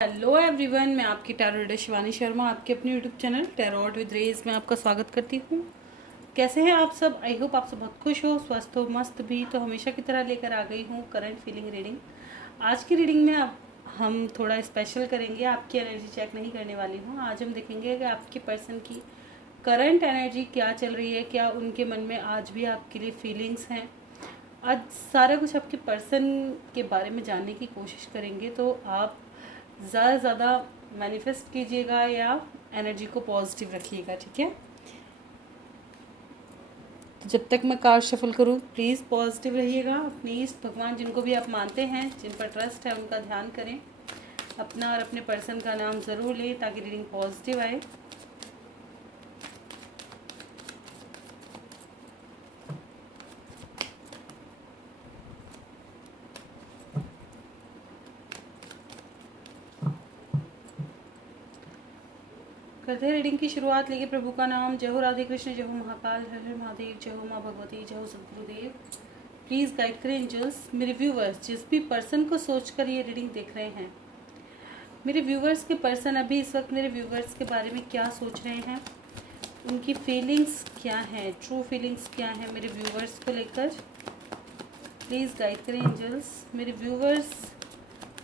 Hello everyone, मैं आपकी tarot reader Shivani Sharma आपके अपने यूट्यूब चैनल टैरोट विद रेज में आपका स्वागत करती हूँ। कैसे हैं आप सब? आई होप आप सब बहुत खुश हो, स्वस्थ हो, मस्त भी। तो हमेशा की तरह लेकर आ गई हूँ करंट फीलिंग रीडिंग। आज की रीडिंग में अब हम थोड़ा स्पेशल करेंगे। आपकी एनर्जी चेक नहीं करने वाली हूँ। आज हम देखेंगे कि आपके पर्सन की करंट एनर्जी क्या चल रही है, क्या उनके मन में आज भी आपके लिए फीलिंग्स हैं। आज सारा कुछ आपके पर्सन के बारे में जानने की कोशिश करेंगे। तो आप ज़्यादा से ज़्यादा मैनिफेस्ट कीजिएगा या एनर्जी को पॉजिटिव रखिएगा, ठीक है। तो जब तक मैं कार्ड शफल करूँ, प्लीज़ पॉजिटिव रहिएगा। अपने इष्ट भगवान जिनको भी आप मानते हैं, जिन पर ट्रस्ट है, उनका ध्यान करें। अपना और अपने पर्सन का नाम ज़रूर लें ताकि रीडिंग पॉजिटिव आए। करते हैं रीडिंग की शुरुआत। लेके प्रभु का नाम। जय हो राधे कृष्ण, जय हो महाकाल, हर हर महादेव, जय हो माँ भगवती, जय हो सदगुरुदेव। प्लीज़ गाइड करें एंजल्स। मेरे व्यूवर्स जिस भी पर्सन को सोचकर ये रीडिंग देख रहे हैं, मेरे व्यूवर्स के पर्सन अभी इस वक्त मेरे व्यूवर्स के बारे में क्या सोच रहे हैं, उनकी फीलिंग्स क्या हैं, ट्रू फीलिंग्स क्या हैं मेरे व्यूवर्स को लेकर। प्लीज़ गाइड करें एंजल्स। मेरे व्यूवर्स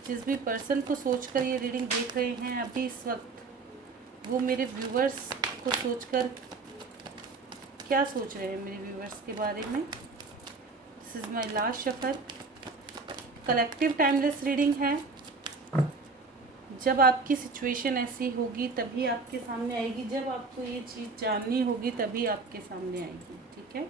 जिस भी पर्सन को सोचकर ये रीडिंग देख रहे हैं अभी इस वक्त, वो मेरे व्यूवर्स को सोचकर क्या सोच रहे हैं मेरे व्यूवर्स के बारे में। This is my last shuffle. Collective timeless reading है। जब आपकी सिचुएशन ऐसी होगी तभी आपके सामने आएगी, जब आपको ये चीज़ जाननी होगी तभी आपके सामने आएगी, ठीक है।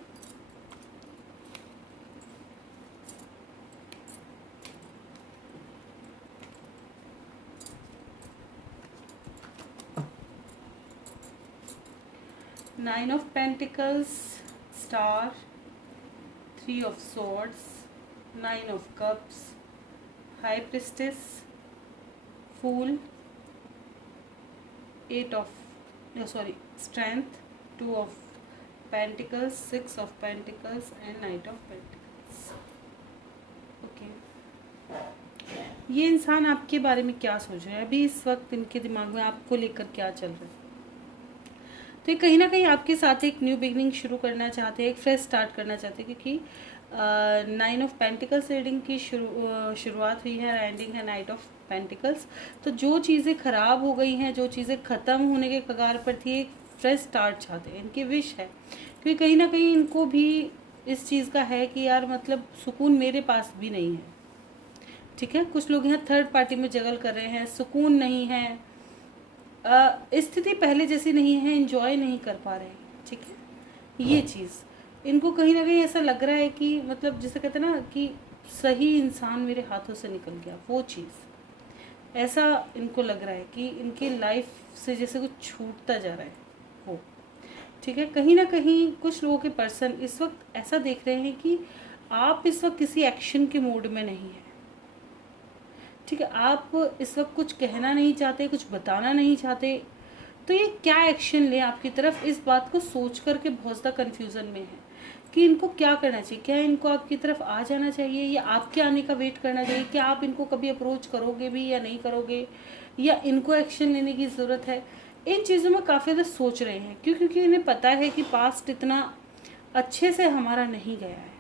Nine of pentacles, star, three of swords, nine of cups, high priestess, fool, eight of strength, two of pentacles, six of pentacles and knight of pentacles. Okay, ये इंसान आपके बारे में क्या सोच रहा है अभी इस वक्त, इनके दिमाग में आपको लेकर क्या चल रहा है। तो ये कहीं ना कहीं आपके साथ एक न्यू बिगनिंग शुरू करना चाहते हैं, एक फ्रेश स्टार्ट करना चाहते हैं, क्योंकि नाइन ऑफ पेंटिकल्स रीडिंग की शुरुआत हुई है, एंडिंग है नाइट ऑफ पेंटिकल्स। तो जो चीज़ें ख़राब हो गई हैं, जो चीज़ें ख़त्म होने के कगार पर थी, एक फ्रेश स्टार्ट चाहते हैं, इनकी विश है। क्योंकि कहीं ना कहीं इनको भी इस चीज़ का है कि यार मतलब सुकून मेरे पास भी नहीं है, ठीक है। कुछ लोग यहाँ थर्ड पार्टी में जगल कर रहे हैं, सुकून नहीं है, स्थिति पहले जैसी नहीं है, एंजॉय नहीं कर पा रहे, ठीक है। ये चीज़ इनको कहीं ना कहीं ऐसा लग रहा है कि मतलब जिसे कहते हैं ना कि सही इंसान मेरे हाथों से निकल गया, वो चीज़ ऐसा इनको लग रहा है कि इनकी लाइफ से जैसे कुछ छूटता जा रहा है वो, ठीक है। कहीं ना कहीं कुछ लोगों के पर्सन इस वक्त ऐसा देख रहे हैं कि आप इस वक्त किसी एक्शन के मूड में नहीं है, ठीक है। आप इस वक्त कुछ कहना नहीं चाहते, कुछ बताना नहीं चाहते। तो ये क्या एक्शन ले आपकी तरफ, इस बात को सोच करके बहुत ज़्यादा कन्फ्यूज़न में है कि इनको क्या करना चाहिए। क्या इनको आपकी तरफ आ जाना चाहिए या आपके आने का वेट करना चाहिए? क्या आप इनको कभी अप्रोच करोगे भी या नहीं करोगे, या इनको एक्शन लेने की ज़रूरत है? इन चीज़ों में काफ़ी ज़्यादा सोच रहे हैं। क्योंकि इन्हें पता है कि पास्ट इतना अच्छे से हमारा नहीं गया है।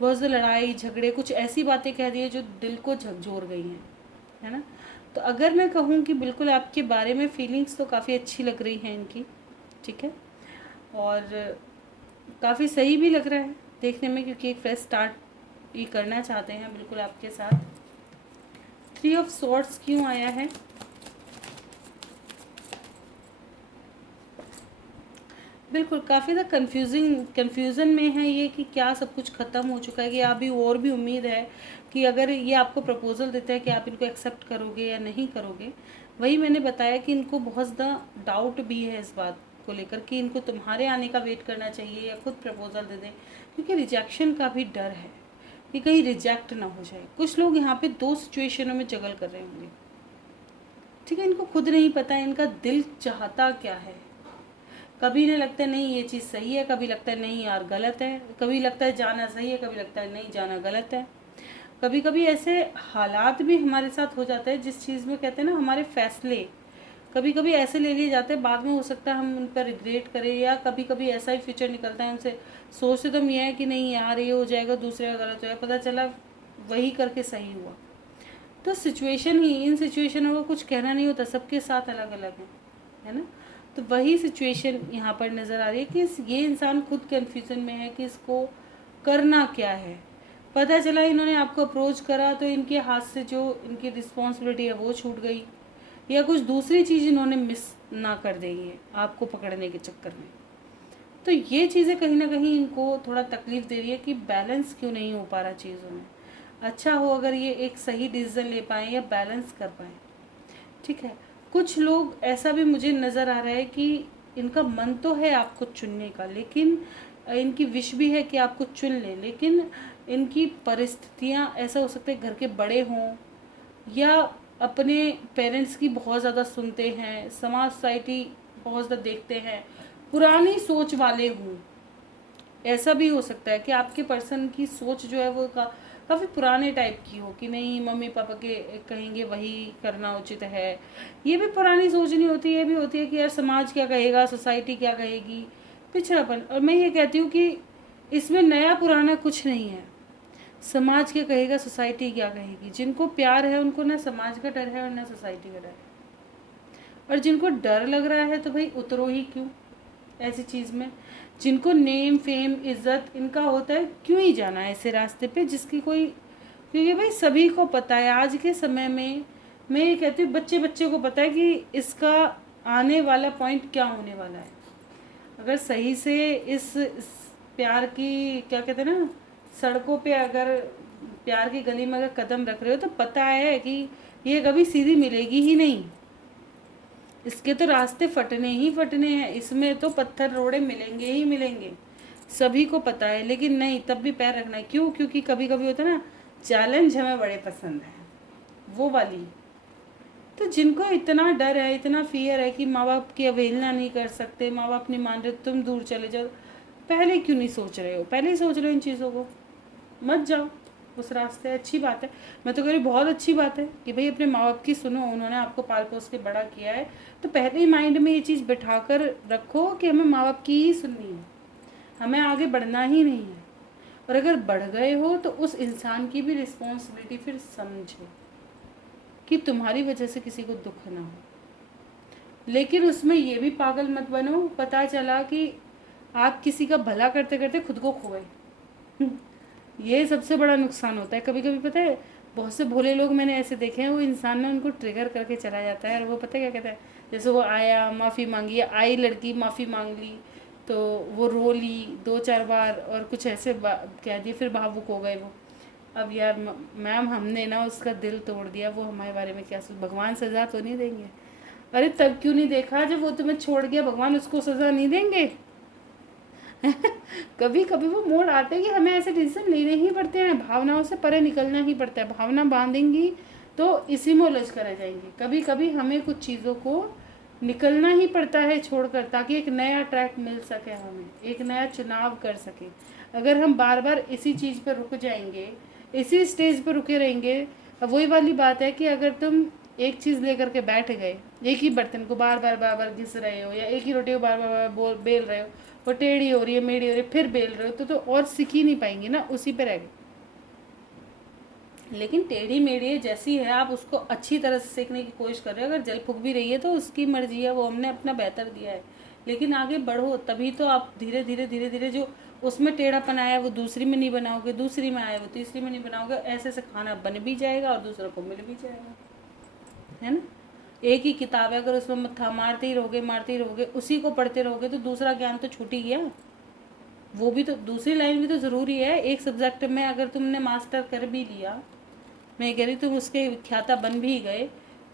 बहुत ज़्यादा लड़ाई झगड़े, कुछ ऐसी बातें कह दी है जो दिल को झकझोर गई हैं, है ना। तो अगर मैं कहूँ कि बिल्कुल आपके बारे में फीलिंग्स तो काफ़ी अच्छी लग रही हैं इनकी, ठीक है। और काफ़ी सही भी लग रहा है देखने में, क्योंकि एक फ्रेश स्टार्ट ये करना चाहते हैं बिल्कुल आपके साथ। थ्री ऑफ सॉर्ड्स क्यों आया है? बिल्कुल काफ़ी ज़्यादा कन्फ्यूज़न में है ये कि क्या सब कुछ ख़त्म हो चुका है, कि अभी और भी उम्मीद है कि अगर ये आपको प्रपोज़ल देता है कि आप इनको एक्सेप्ट करोगे या नहीं करोगे। वही मैंने बताया कि इनको बहुत ज़्यादा डाउट भी है इस बात को लेकर कि इनको तुम्हारे आने का वेट करना चाहिए या खुद प्रपोज़ल दे दें, क्योंकि रिजेक्शन का भी डर है कि कहीं रिजेक्ट ना हो जाए। कुछ लोग यहाँ पे दो सिचुएशनों में जगल कर रहे होंगे, ठीक है। इनको खुद नहीं पता है इनका दिल चाहता क्या है। कभी इन्हें लगता है नहीं ये चीज़ सही है, कभी लगता है नहीं यार गलत है, कभी लगता है जाना सही है, कभी लगता है नहीं जाना गलत है। कभी कभी ऐसे हालात भी हमारे साथ हो जाते हैं जिस चीज़ में कहते हैं ना, हमारे फैसले कभी कभी ऐसे ले लिए जाते हैं, बाद में हो सकता है हम उन पर रिग्रेट करें, या कभी कभी ऐसा ही फ्यूचर निकलता है उनसे। सोचते तो हम ये है कि नहीं यार ये हो जाएगा, दूसरे का गलत हो जाएगा, पता चला वही करके सही हुआ। तो सिचुएशन ही, इन सिचुएशनों को कुछ कहना नहीं होता, सबके साथ अलग अलग है ना। तो वही सिचुएशन यहाँ पर नज़र आ रही है कि ये इंसान खुद कन्फ्यूज़न में है कि इसको करना क्या है। पता चला इन्होंने आपको अप्रोच करा तो इनके हाथ से जो इनकी रिस्पॉन्सिबिलिटी है वो छूट गई, या कुछ दूसरी चीज़ इन्होंने मिस ना कर देगी है आपको पकड़ने के चक्कर में। तो ये चीज़ें कहीं ना कहीं इनको थोड़ा तकलीफ दे रही है कि बैलेंस क्यों नहीं हो पा रहा चीज़ों में। अच्छा हो अगर ये एक सही डिसीजन ले पाएँ या बैलेंस कर पाएँ, ठीक है। कुछ लोग ऐसा भी मुझे नज़र आ रहा है कि इनका मन तो है आपको चुनने का, लेकिन इनकी विश भी है कि आपको चुन ले, लेकिन इनकी परिस्थितियाँ, ऐसा हो सकता है घर के बड़े हों या अपने पेरेंट्स की बहुत ज़्यादा सुनते हैं, समाज सोसाइटी बहुत ज़्यादा देखते हैं, पुरानी सोच वाले हों। ऐसा भी हो सकता है कि आपके पर्सन की सोच जो है वो काफ़ी पुराने टाइप की हो कि नहीं मम्मी पापा के कहेंगे वही करना उचित है। ये भी पुरानी सोच नहीं होती, ये भी होती है कि यार समाज क्या कहेगा, सोसाइटी क्या कहेगी, पिछड़ापन। और मैं ये कहती हूँ कि इसमें नया पुराना कुछ नहीं है। समाज क्या कहेगा, सोसाइटी क्या कहेगी। जिनको प्यार है उनको ना समाज का डर है और ना सोसाइटी का डर है। और जिनको डर लग रहा है तो भाई उतरो ही क्यों ऐसी चीज़ में। जिनको नेम फेम इज्जत इनका होता है, क्यों ही जाना ऐसे रास्ते पे जिसकी कोई, क्योंकि भाई सभी को पता है आज के समय में, मैं ये कहती हूँ बच्चे बच्चे को पता है कि इसका आने वाला पॉइंट क्या होने वाला है। अगर सही से इस प्यार की क्या कहते हैं ना, सड़कों पे अगर प्यार की गली में अगर कदम रख रहे हो तो पता है कि ये कभी सीधी मिलेगी ही नहीं। इसके तो रास्ते फटने ही फटने हैं, इसमें तो पत्थर रोड़े मिलेंगे ही मिलेंगे, सभी को पता है। लेकिन नहीं, तब भी पैर रखना है। क्यों? क्योंकि कभी कभी होता है ना, चैलेंज हमें बड़े पसंद है, वो वाली। तो जिनको इतना डर है, इतना फियर है कि माँ बाप की अवहेलना नहीं कर सकते, माँ बाप नहीं मान रहे, तुम दूर चले जाओ, पहले क्यों नहीं सोच रहे हो? पहले ही सोच रहे हो इन चीज़ों को, मत जाओ उस रास्ते। अच्छी बात है, मैं तो कह रही बहुत अच्छी बात है कि भाई अपने माँ बाप की सुनो, उन्होंने आपको पाल पोस के बड़ा किया है, तो पहले ही माइंड में ये चीज़ बिठा कर रखो कि हमें माँ बाप की ही सुननी है, हमें आगे बढ़ना ही नहीं है। और अगर बढ़ गए हो तो उस इंसान की भी रिस्पॉन्सिबिलिटी फिर समझो कि तुम्हारी वजह से किसी को दुख ना हो। लेकिन उसमें ये भी पागल मत बनो, पता चला कि आप किसी का भला करते करते खुद को खोए। ये सबसे बड़ा नुकसान होता है। कभी कभी पता है, बहुत से भोले लोग मैंने ऐसे देखे हैं, वो इंसान ने उनको ट्रिगर करके चला जाता है, और वो पता है क्या कहता है, जैसे वो आया माफ़ी मांगी, या आई लड़की माफ़ी मांग ली, तो वो रो ली 2-4 बार और कुछ ऐसे कह दिए, फिर भावुक हो गए वो। अब यार मैम हमने ना उसका दिल तोड़ दिया, वो हमारे बारे में क्या सोच, भगवान सज़ा तो नहीं देंगे? अरे तब क्यों नहीं देखा जब वो तुम्हें छोड़ गया, भगवान उसको सज़ा नहीं देंगे? कभी कभी वो मोड़ आते हैं कि हमें ऐसे डिसीजन लेने ही पड़ते हैं, भावनाओं से परे निकलना ही पड़ता है। भावना बांधेंगी तो इसी में उलझ कर रह जाएंगे। कभी कभी हमें कुछ चीज़ों को निकलना ही पड़ता है छोड़कर, ताकि एक नया ट्रैक मिल सके, हमें एक नया चुनाव कर सके। अगर हम बार बार इसी चीज़ पर रुक जाएंगे, इसी स्टेज पर रुके रहेंगे, अब वही वाली बात है कि अगर तुम एक चीज़ लेकर के बैठ गए, एक ही बर्तन को बार बार घिस रहे हो, या एक ही रोटी को बार बार बेल रहे हो, वो टेढ़ी हो रही है, मेढ़ी हो रही है, फिर बेल रहे हो, तो और सीख ही नहीं पाएंगे ना, उसी पे रह गए। लेकिन टेढ़ी मेढ़ी जैसी है, आप उसको अच्छी तरह से सीखने की कोशिश कर रहे हो। अगर जल फूक भी रही है तो उसकी मर्जी है, वो हमने अपना बेहतर दिया है, लेकिन आगे बढ़ो, तभी तो आप धीरे धीरे धीरे धीरे जो उसमें टेढ़ापन आया वो दूसरी में नहीं बनाओगे, दूसरी में आया वो तीसरी में नहीं बनाओगे, ऐसे ऐसे खाना बन भी जाएगा और दूसरों को मिल भी जाएगा, है ना। एक ही किताब है, अगर उसमें मत्था मारते ही रहोगे, उसी को पढ़ते रहोगे, तो दूसरा ज्ञान तो छूट ही गया। वो भी तो, दूसरी लाइन भी तो ज़रूरी है। एक सब्जेक्ट में अगर तुमने मास्टर कर भी लिया, मैं कह रही तुम उसके विख्याता बन भी गए,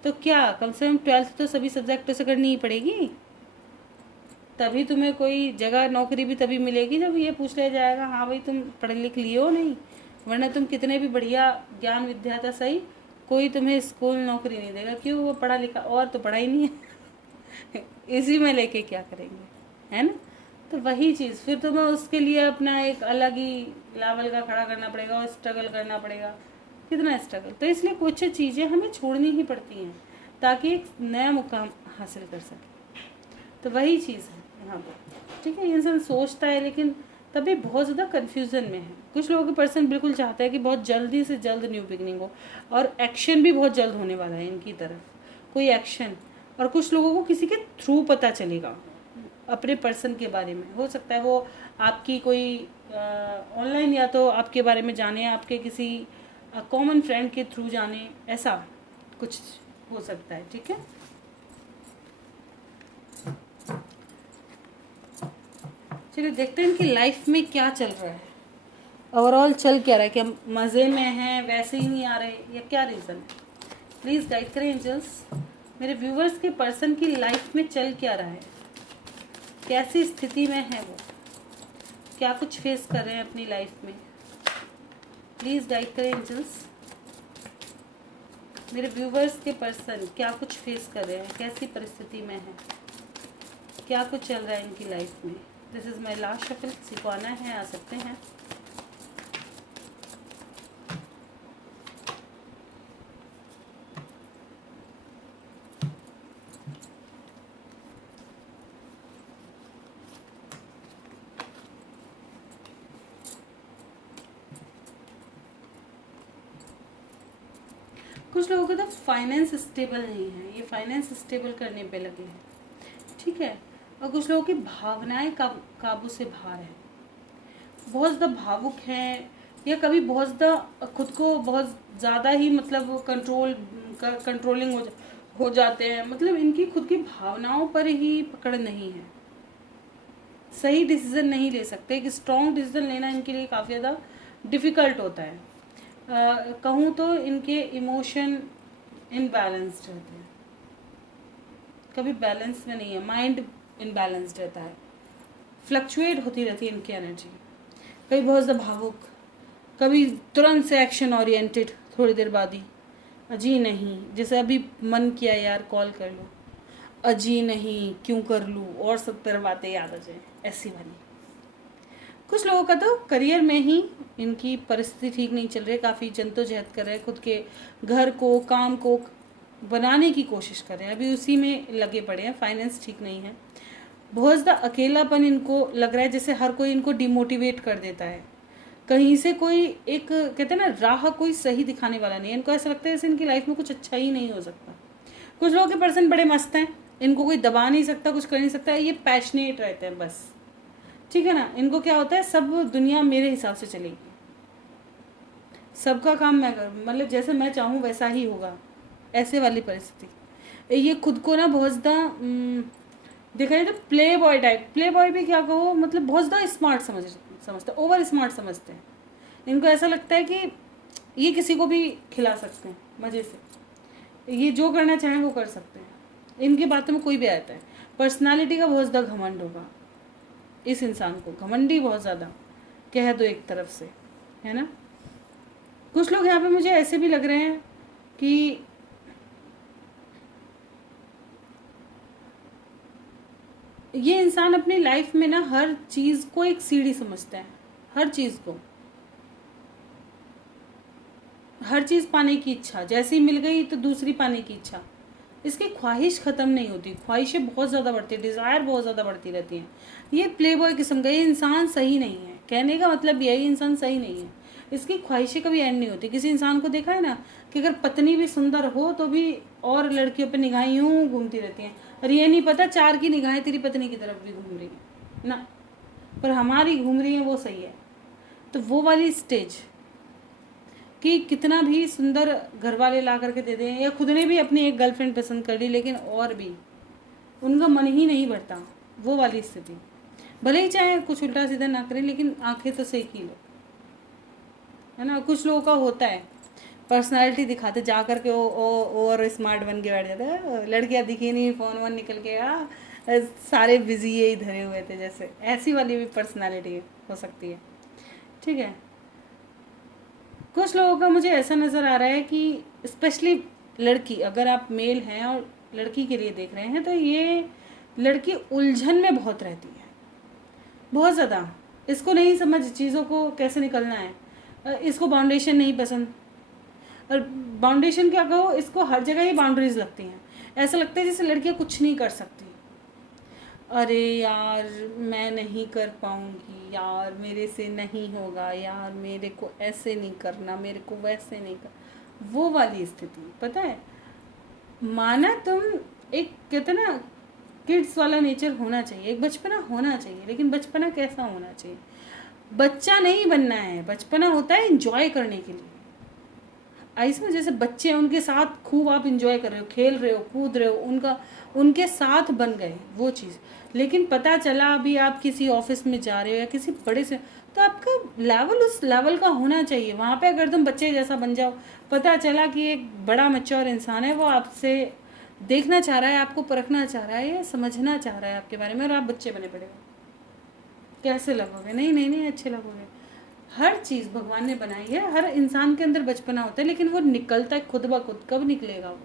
तो क्या कम से कम 12th तो सभी सब्जेक्टों से करनी ही पड़ेगी। तभी तुम्हें कोई जगह नौकरी भी तभी मिलेगी जब ये पूछ लिया जाएगा हाँ भाई तुम पढ़ लिख लिए हो नहीं, वरना तुम कितने भी बढ़िया ज्ञान विद्या था सही, कोई तुम्हें स्कूल नौकरी नहीं देगा। क्यों? वो पढ़ा लिखा, और तो पढ़ा ही नहीं है इसी में लेके क्या करेंगे, है ना। तो वही चीज़ फिर तुम्हें उसके लिए अपना एक अलग ही लेवल का खड़ा करना पड़ेगा और स्ट्रगल करना पड़ेगा। कितना स्ट्रगल। तो इसलिए कुछ चीज़ें हमें छोड़नी ही पड़ती हैं ताकि एक नया मुकाम हासिल कर सके। तो वही चीज़ है यहाँ पर, ठीक है। इंसान सोचता है लेकिन तभी बहुत ज़्यादा कन्फ्यूज़न में है। कुछ लोगों के पर्सन बिल्कुल चाहता है कि बहुत जल्दी से जल्द न्यू बिगनिंग हो, और एक्शन भी बहुत जल्द होने वाला है इनकी तरफ, कोई एक्शन। और कुछ लोगों को किसी के थ्रू पता चलेगा अपने पर्सन के बारे में। हो सकता है वो आपकी कोई ऑनलाइन या तो आपके बारे में जाने, आपके किसी कॉमन फ्रेंड के थ्रू जाने, ऐसा कुछ हो सकता है, ठीक है। चलिए देखते हैं इनकी लाइफ में क्या चल रहा है, ओवरऑल चल क्या रहा है, क्या मज़े में हैं, वैसे ही नहीं आ रहे, या क्या रीज़न है। प्लीज़ गाइड करें एंजल्स, मेरे व्यूवर्स के पर्सन की लाइफ में चल क्या रहा है, कैसी स्थिति में है वो, क्या कुछ फेस कर रहे हैं अपनी लाइफ में। प्लीज़ गाइड करें एंजल्स, मेरे व्यूवर्स के पर्सन क्या कुछ फेस कर रहे हैं, कैसी परिस्थिति में है, क्या कुछ चल रहा है इनकी लाइफ में। This is my last shuffle, किसी को आना है आ सकते हैं। कुछ लोगों का तो फाइनेंस स्टेबल नहीं है, ये फाइनेंस स्टेबल करने पे लगे हैं, ठीक है। और कुछ लोगों की भावनाएं काबू से बाहर है, बहुत ज़्यादा भावुक हैं, या कभी बहुत ज़्यादा खुद को बहुत ज़्यादा ही मतलब कंट्रोलिंग हो जाते हैं। मतलब इनकी खुद की भावनाओं पर ही पकड़ नहीं है, सही डिसीजन नहीं ले सकते। एक स्ट्रॉन्ग डिसीजन लेना इनके लिए काफ़ी ज़्यादा डिफ़िकल्ट होता है। कहूँ तो इनके इमोशन इनबैलेंस्ड रहते हैं, कभी बैलेंस में नहीं है, माइंड इनबैलेंस्ड रहता है, फ्लक्चुएट होती रहती है इनकी एनर्जी, कभी बहुत ज़्यादा भावुक, कभी तुरंत से एक्शन ओरिएंटेड, थोड़ी देर बाद ही अजी नहीं, जैसे अभी मन किया यार कॉल कर लो, अजी नहीं क्यों कर लूँ, और 70 बातें याद आ जाए, ऐसी वाली। कुछ लोगों का तो करियर में ही इनकी परिस्थिति ठीक नहीं चल रही है, काफ़ी जद्दोजहद कर रहे हैं, खुद के घर को काम को बनाने की कोशिश कर रहे हैं, अभी उसी में लगे पड़े हैं। फाइनेंस ठीक नहीं है, बहुत ज़्यादा अकेलापन इनको लग रहा है, जैसे हर कोई इनको डिमोटिवेट कर देता है, कहीं से कोई एक कहते हैं ना राह कोई सही दिखाने वाला नहीं है। इनको ऐसा लगता है जैसे इनकी लाइफ में कुछ अच्छा ही नहीं हो सकता। कुछ लोगों के पर्सन बड़े मस्त हैं, इनको कोई दबा नहीं सकता, कुछ कर नहीं सकता, ये पैशनेट रहते हैं बस, ठीक है ना। इनको क्या होता है, सब दुनिया मेरे हिसाब से चलेगी, सबका काम मैं करूँ, मतलब जैसे मैं चाहूँ वैसा ही होगा, ऐसे वाली परिस्थिति। ये खुद को ना बहुत ज़्यादा देखा जाए तो play boy type, play boy भी क्या कहो, मतलब बहुत ज़्यादा स्मार्ट समझते हैं, ओवर स्मार्ट समझते हैं। इनको ऐसा लगता है कि ये किसी को भी खिला सकते हैं मज़े से, ये जो करना चाहें वो कर सकते हैं, इनकी बातों में कोई भी आता है। पर्सनालिटी का बहुत ज़्यादा घमंड होगा इस इंसान को, घमंडी बहुत ज़्यादा कह दो एक तरफ से, है ना। कुछ लोग यहाँ पे मुझे ऐसे भी लग रहे हैं कि ये इंसान अपनी लाइफ में ना हर चीज़ को एक सीढ़ी समझता है, हर चीज़ को, हर चीज़ पाने की इच्छा, जैसे ही मिल गई तो दूसरी पाने की इच्छा, इसकी ख्वाहिश ख़त्म नहीं होती, ख्वाहिशें बहुत ज़्यादा बढ़ती है, डिज़ायर बहुत ज़्यादा बढ़ती रहती हैं। ये प्ले बॉय किस्म का, ये इंसान सही नहीं है, कहने का मतलब यही इंसान सही नहीं है, इसकी ख्वाहिशें कभी एंड नहीं होती। किसी इंसान को देखा है ना कि अगर पत्नी भी सुंदर हो तो भी और लड़कियों पर निगाहें यूँ घूमती रहती हैं, और ये नहीं पता 4 की निगाहें तेरी पत्नी की तरफ भी घूम रही हैं ना, पर हमारी घूम रही हैं वो सही है। तो वो वाली स्टेज कि कितना भी सुंदर घर वाले ला करके दे दें, या खुद ने भी अपनी एक गर्लफ्रेंड पसंद कर ली लेकिन और भी उनका मन ही नहीं भरता, वो वाली स्थिति। भले ही चाहे कुछ उल्टा सीधा ना करें लेकिन आंखें तो सही की लो, है ना। कुछ लोगों का होता है पर्सनालिटी दिखाते जा कर के वो और स्मार्ट बन के बैठ जाते हैं, लड़कियां दिखी नहीं, फ़ोन वोन निकल के सारे बिजी यही धरे हुए थे, जैसे ऐसी वाली भी पर्सनालिटी हो सकती है, ठीक है। कुछ लोगों का मुझे ऐसा नज़र आ रहा है कि स्पेशली लड़की, अगर आप मेल हैं और लड़की के लिए देख रहे हैं तो ये लड़की उलझन में बहुत रहती है, बहुत ज़्यादा, इसको नहीं समझ चीज़ों को कैसे निकलना है, इसको फाउंडेशन नहीं पसंद, और बाउंडेशन क्या कहो, इसको हर जगह ही बाउंड्रीज लगती हैं। ऐसा लगता है जैसे लड़कियां कुछ नहीं कर सकती। अरे यार मैं नहीं कर पाऊंगी, यार मेरे से नहीं होगा, यार मेरे को ऐसे नहीं करना, मेरे को वैसे नहीं कर, वो वाली स्थिति। पता है, माना तुम एक, कहते ना किड्स वाला नेचर होना चाहिए, एक बचपना होना चाहिए, लेकिन बचपना कैसा होना चाहिए? बच्चा नहीं बनना है, बचपना होता है एंजॉय करने के लिए। ऐसे में जैसे बच्चे हैं उनके साथ खूब आप इंजॉय कर रहे हो, खेल रहे हो, कूद रहे हो, उनके साथ बन गए वो चीज़। लेकिन पता चला अभी आप किसी ऑफिस में जा रहे हो या किसी बड़े से, तो आपका लेवल उस लेवल का होना चाहिए। वहाँ पे अगर तुम बच्चे जैसा बन जाओ, पता चला कि एक बड़ा मैच्योर इंसान है, वो आपसे देखना चाह रहा है, आपको परखना चाह रहा है या समझना चाह रहा है आपके बारे में, और आप बच्चे बने पड़े हो, कैसे लगोगे? नहीं नहीं नहीं, अच्छे लगोगे। हर चीज़ भगवान ने बनाई है, हर इंसान के अंदर बचपना होता है, लेकिन वो निकलता है खुद ब खुद। कब निकलेगा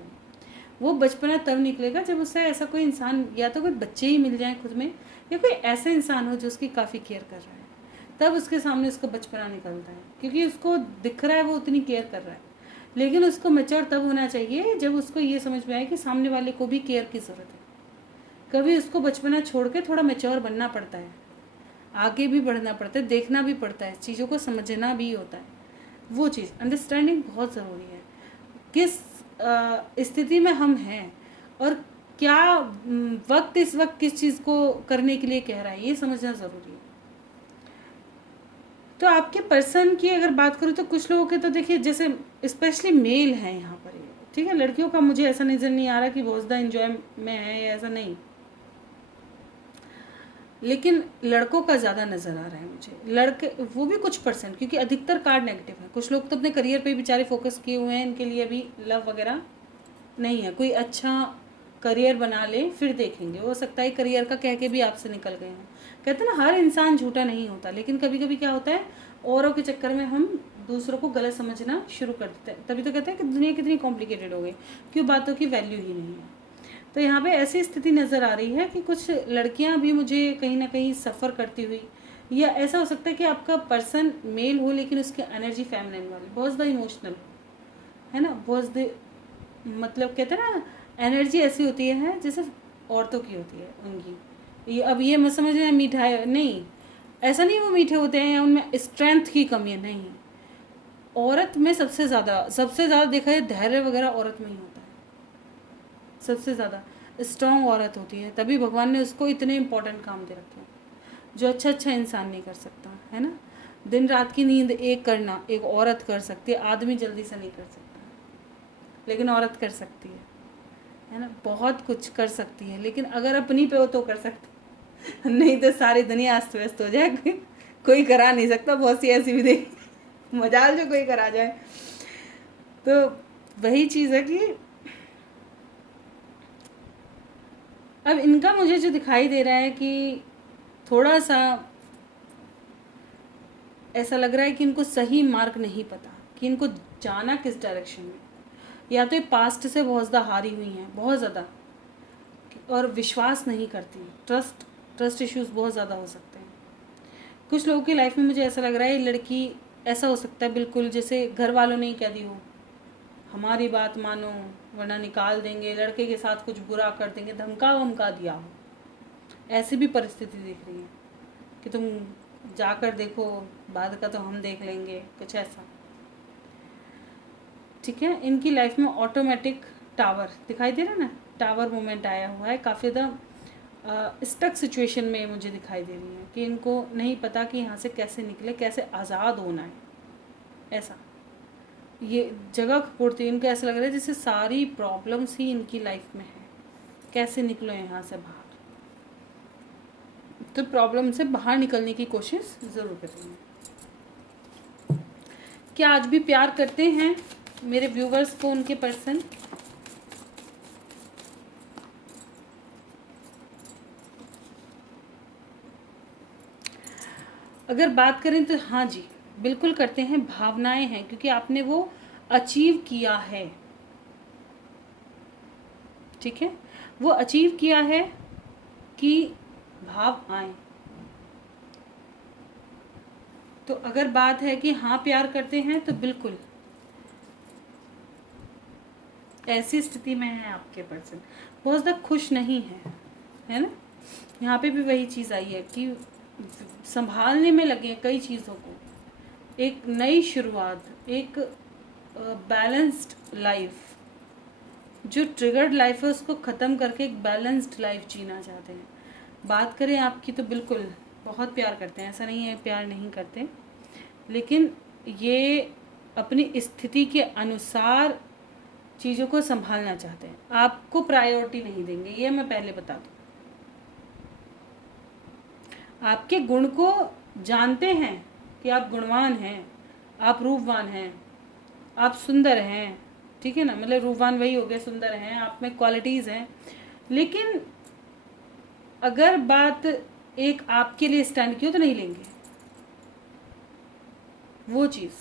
वो बचपना तब निकलेगा जब उससे ऐसा कोई इंसान, या तो कोई बच्चे ही मिल जाए खुद में, या कोई ऐसा इंसान हो जो उसकी काफ़ी केयर कर रहा है, तब उसके सामने उसका बचपना निकलता है, क्योंकि उसको दिख रहा है वो उतनी केयर कर रहा है। लेकिन उसको मैच्योर तब होना चाहिए जब उसको ये समझ में आए कि सामने वाले को भी केयर की ज़रूरत है। कभी उसको बचपना छोड़ के थोड़ा मैच्योर बनना पड़ता है, आगे भी बढ़ना पड़ता है, देखना भी पड़ता है, चीज़ों को समझना भी होता है। वो चीज़ अंडरस्टैंडिंग बहुत ज़रूरी है, किस स्थिति में हम हैं और क्या वक्त इस वक्त किस चीज़ को करने के लिए कह रहा है, ये समझना ज़रूरी है। तो आपके पर्सन की अगर बात करूँ तो कुछ लोगों के तो देखिए, जैसे स्पेशली मेल हैं यहाँ पर, ठीक है, लड़कियों का मुझे ऐसा नज़र नहीं आ रहा कि बहुत ज़्यादा इन्जॉय में है या ऐसा नहीं, लेकिन लड़कों का ज़्यादा नज़र आ रहा है मुझे। लड़के वो भी कुछ परसेंट, क्योंकि अधिकतर कार्ड नेगेटिव है। कुछ लोग तो अपने करियर पे बेचारे फोकस किए हुए हैं, इनके लिए अभी लव वगैरह नहीं है। कोई अच्छा करियर बना ले फिर देखेंगे, हो सकता है करियर का कह के भी आपसे निकल गए हों। कहते हैं ना, हर इंसान झूठा नहीं होता, लेकिन कभी कभी क्या होता है, औरों के चक्कर में हम दूसरों को गलत समझना शुरू कर देते हैं। तभी तो कहते हैं कि दुनिया कितनी कॉम्प्लिकेटेड हो गई, क्यों बातों की वैल्यू ही नहीं है। तो यहाँ पे ऐसी स्थिति नज़र आ रही है कि कुछ लड़कियाँ भी मुझे कहीं ना कहीं सफ़र करती हुई, या ऐसा हो सकता है कि आपका पर्सन मेल हो लेकिन उसकी एनर्जी फेमिनिन वाली, बहुत ज़्यादा इमोशनल है ना, बहुत ज़्यादा, मतलब कहते हैं ना, एनर्जी ऐसी होती है जैसे औरतों की होती है उनकी। ये अब ये मत समझना मीठा है, नहीं, ऐसा नहीं वो मीठे होते हैं या उनमें स्ट्रेंथ की कमी है, नहीं। औरत में सबसे ज़्यादा देखा है धैर्य वगैरह औरत में ही होता है, सबसे ज़्यादा स्ट्रॉन्ग औरत होती है, तभी भगवान ने उसको इतने इंपॉर्टेंट काम दे रखे हैं जो अच्छा इंसान नहीं कर सकता, है ना। दिन रात की नींद एक करना एक औरत कर सकती है, आदमी जल्दी से नहीं कर सकता, लेकिन औरत कर सकती है ना। बहुत कुछ कर सकती है, लेकिन अगर अपनी पे हो तो कर सकती नहीं तो सारी दुनिया अस्त व्यस्त हो जाए, कोई करा नहीं सकता। बहुत सी ऐसी भी देख मजाल जो कोई करा जाए। तो वही चीज़ है कि अब इनका मुझे जो दिखाई दे रहा है कि थोड़ा सा ऐसा लग रहा है कि इनको सही मार्ग नहीं पता कि इनको जाना किस डायरेक्शन में। या तो ये पास्ट से बहुत ज़्यादा हारी हुई हैं, बहुत ज़्यादा, और विश्वास नहीं करती, ट्रस्ट इश्यूज बहुत ज़्यादा हो सकते हैं कुछ लोगों की लाइफ में। मुझे ऐसा लग रहा है ये लड़की, ऐसा हो सकता है बिल्कुल जैसे घर वालों ने ही कह दी हो, हमारी बात मानो वरना निकाल देंगे, लड़के के साथ कुछ बुरा कर देंगे, धमका दिया हो। ऐसी भी परिस्थिति दिख रही है कि तुम जाकर देखो, बाद का तो हम देख लेंगे, कुछ ऐसा। ठीक है, इनकी लाइफ में ऑटोमेटिक टावर दिखाई दे रहा है ना, टावर मोमेंट आया हुआ है। काफ़ी ज़्यादा स्टक सिचुएशन में मुझे दिखाई दे रही है कि इनको नहीं पता कि यहाँ से कैसे निकले, कैसे आज़ाद होना है। ऐसा ये जगह खोजती है, इनको ऐसा लग रहा है जैसे सारी प्रॉब्लम्स ही इनकी लाइफ में है, कैसे निकलो यहाँ से बाहर। तो प्रॉब्लम से बाहर निकलने की कोशिश ज़रूर करेंगे। क्या आज भी प्यार करते हैं मेरे व्यूवर्स को उनके पर्सन? अगर बात करें तो हाँ जी, बिल्कुल करते हैं, भावनाएं हैं, क्योंकि आपने वो अचीव किया है। ठीक है, वो अचीव किया है कि भाव आए। तो अगर बात है कि हाँ प्यार करते हैं तो बिल्कुल ऐसी स्थिति में है आपके पर्सन, बहुत ज़्यादा खुश नहीं है ना। यहाँ पे भी वही चीज़ आई है कि संभालने में लगे कई चीज़ों को, एक नई शुरुआत, एक बैलेंस्ड लाइफ, जो ट्रिगर्ड लाइफ है उसको ख़त्म करके एक बैलेंस्ड लाइफ जीना चाहते हैं। बात करें आपकी तो बिल्कुल बहुत प्यार करते हैं, ऐसा नहीं है प्यार नहीं करते, लेकिन ये अपनी स्थिति के अनुसार चीज़ों को संभालना चाहते हैं, आपको प्रायोरिटी नहीं देंगे, ये मैं पहले बता दूँ। आपके गुण को जानते हैं कि आप गुणवान हैं, आप रूपवान हैं, आप सुंदर हैं, ठीक है ना, मतलब रूपवान वही हो गए, सुंदर हैं, आप में क्वालिटीज़ हैं, लेकिन अगर बात एक आपके लिए स्टैंड की हो तो नहीं लेंगे वो चीज़।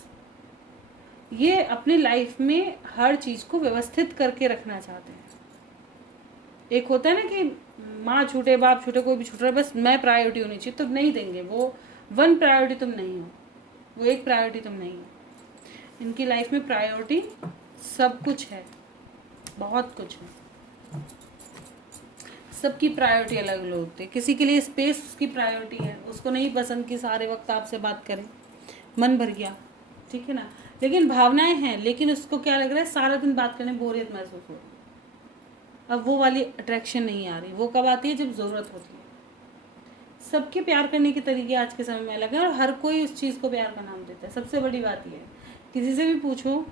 ये अपनी लाइफ में हर चीज़ को व्यवस्थित करके रखना चाहते हैं। एक होता है ना कि माँ छूटे बाप छूटे कोई भी छूट रहा है, बस मैं प्रायोरिटी होनी चाहिए, तो नहीं देंगे। वो वन प्रायोरिटी तुम नहीं हो, वो एक प्रायोरिटी तुम नहीं हो। इनकी लाइफ में प्रायोरिटी सब कुछ है, बहुत कुछ है, सबकी प्रायोरिटी अलग अलग होती है। किसी के लिए स्पेस उसकी प्रायोरिटी है, उसको नहीं पसंद कि सारे वक्त आपसे बात करें, मन भर गया, ठीक है ना, लेकिन भावनाएं हैं, लेकिन उसको क्या लग रहा है, सारा दिन बात करने बोरियत महसूस हो रही है। अब वो वाली अट्रैक्शन नहीं आ रही, वो कब आती है, जब ज़रूरत होती है। सबके प्यार करने के तरीके आज के समय में अलग हैं और हर कोई उस चीज़ को प्यार का नाम देता है। सबसे बड़ी बात ये है, किसी से भी पूछो,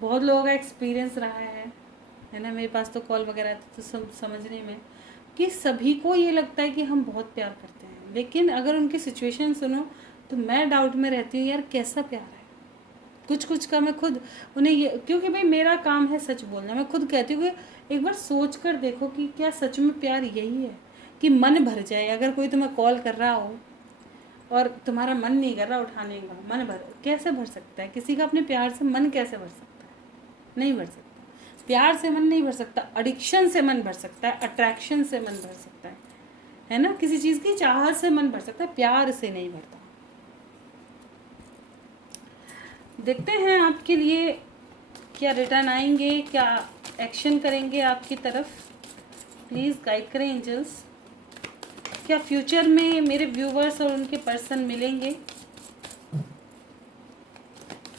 बहुत लोगों का एक्सपीरियंस रहा है ना, मेरे पास तो कॉल वगैरह आती तो समझने में कि सभी को ये लगता है कि हम बहुत प्यार करते हैं, लेकिन अगर उनकी सिचुएशन सुनो तो मैं डाउट में रहती हूँ, यार कैसा प्यार है। कुछ कुछ का मैं खुद उन्हें ये, क्योंकि भाई मेरा काम है सच बोलना, मैं खुद कहती हूँ कि एक बार सोच कर देखो कि क्या सच में प्यार यही है कि मन भर जाए। अगर कोई तुम्हें कॉल कर रहा हो और तुम्हारा मन नहीं कर रहा उठाने का, मन भर कैसे भर सकता है किसी का अपने प्यार से? मन कैसे भर सकता है? नहीं भर सकता। प्यार से मन नहीं भर सकता, एडिक्शन से मन भर सकता है, अट्रैक्शन से मन भर सकता है ना, किसी चीज़ की चाहत से मन भर सकता है, प्यार से नहीं भरता। देखते हैं आपके लिए क्या रिटर्न आएंगे, क्या एक्शन करेंगे आपकी तरफ। प्लीज़ गाइड करें एंजल्स। क्या फ्यूचर में मेरे व्यूवर्स और उनके पर्सन मिलेंगे?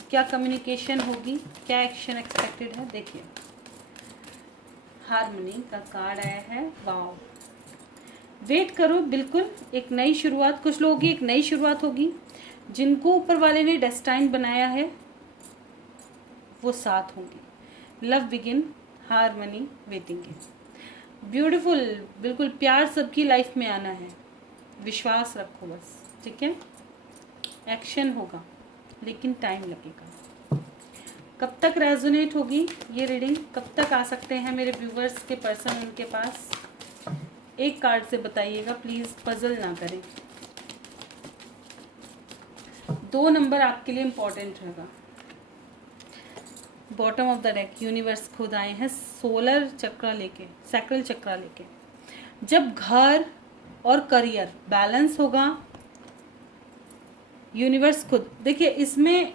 क्या कम्युनिकेशन होगी? क्या एक्शन एक्सपेक्टेड है? देखिए, हार्मनी का कार्ड आया है। वाओ, वेट करो, बिल्कुल एक नई शुरुआत, कुछ लोगों की एक नई शुरुआत होगी। जिनको ऊपर वाले ने डेस्टाइन बनाया है वो साथ होंगे। लव बिगिन, हार्मनी, वेटिंग है। ब्यूटीफुल, बिल्कुल प्यार सबकी लाइफ में आना है, विश्वास रखो बस, ठीक है। एक्शन होगा लेकिन टाइम लगेगा। कब तक रेजोनेट होगी ये रीडिंग, कब तक आ सकते हैं मेरे व्यूवर्स के पर्सन उनके पास? एक कार्ड से बताइएगा प्लीज़, पजल ना करें। 2 नंबर आपके लिए इम्पोर्टेंट रहेगा। Bottom of the deck universe खुद आए हैं सोलर चक्रा लेके, सैक्रल चक्रा लेके। जब घर और करियर बैलेंस होगा, यूनिवर्स खुद, देखिए इसमें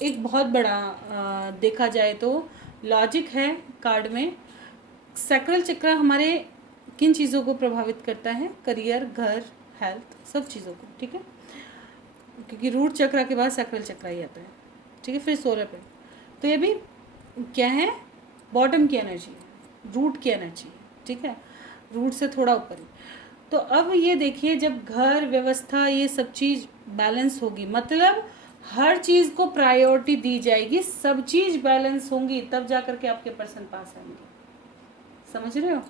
एक बहुत बड़ा देखा जाए तो लॉजिक है कार्ड में। सैक्रल चक्रा हमारे किन चीज़ों को प्रभावित करता है? करियर, घर, हेल्थ, सब चीज़ों को, ठीक है, क्योंकि रूट चक्रा के बाद सैक्रल चक्रा ही आता है, ठीक है, फिर सोलर पे। तो ये भी क्या है? बॉटम की एनर्जी है, रूट की एनर्जी है, ठीक है, रूट से थोड़ा ऊपर ही। तो अब ये देखिए, जब घर, व्यवस्था, ये सब चीज़ बैलेंस होगी, मतलब हर चीज़ को प्रायोरिटी दी जाएगी, सब चीज़ बैलेंस होंगी, तब जा करके आपके पर्सन पास आएंगे। समझ रहे हो?